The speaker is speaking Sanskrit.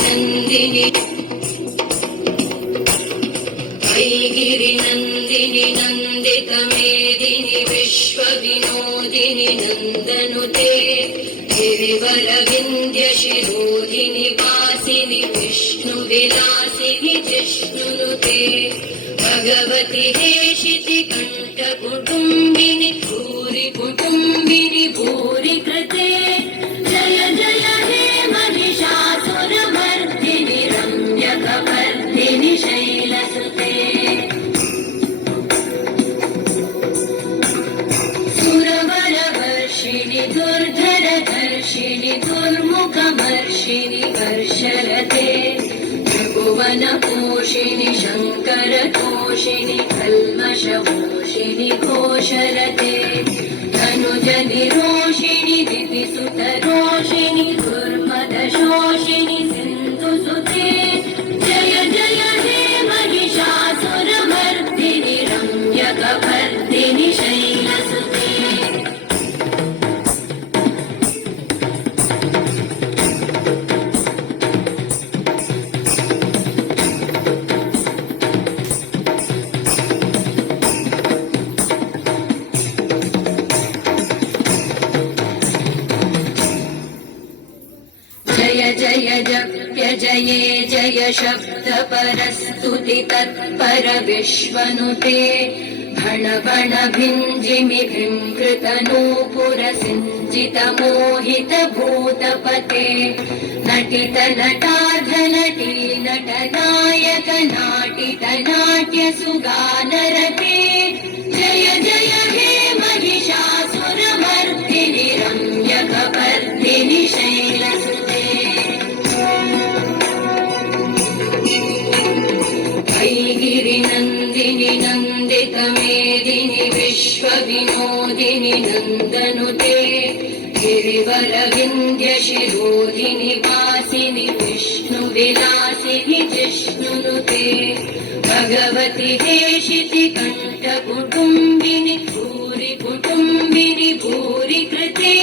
नन्दिनि वैगिरिनन्दिनि नन्दितमेदिनि विश्वविनोदिनि नन्दनुते गिरिवरविन्द्यशिरोधिनि वासिनि विष्णुविलासिनि जिष्णुनुते भगवति हेशिति कण्ठकुटुम्बिनि भूरि कुटुम्बिनि भूरि कृते जय जय हे महिषासुरमर्दिनि रम्यकपर्दिनि शैलसुते सुरवरवर्षिणि दुर्धरधर्षिणि दुर्मुखमर्षिणि वर्षरते त्रिभुवनपोषिणि शङ्करतोषिणि कल्मषमोषिणि घोषरते तनुजनिरोषिणि दितिसुतरोषिणि दुर्मदशोषिणि सिन्धुसुते जय जय हे महिषासुरमर्दिनि रम्यकपर्दिनि शैलसुते जय जय जप्य जये जय शब्द परस्तुति तत्पर विश्वनुते भण भण भिञ्जिमि भृङ्कृतनूपुर सिञ्जित मोहित भूतपते नटित नटार्ध नटी नटनायक नाटित नाट्य सुगानरते जय जय हे महिषासुरमर्दिनि रम्यकपर्दिनि शैलसुते वैगिरिनन्दिनि नन्दितमेदिनि विश्वविनोदिनि नन्दनुते गिरिवरविन्द्यशिरोधिनि वासिनि विष्णुविलासिनि जिष्णुनुते भगवति हेशिति कण्ठकुटुम्बिनि भूरि कुटुम्बिनि भूरि कृते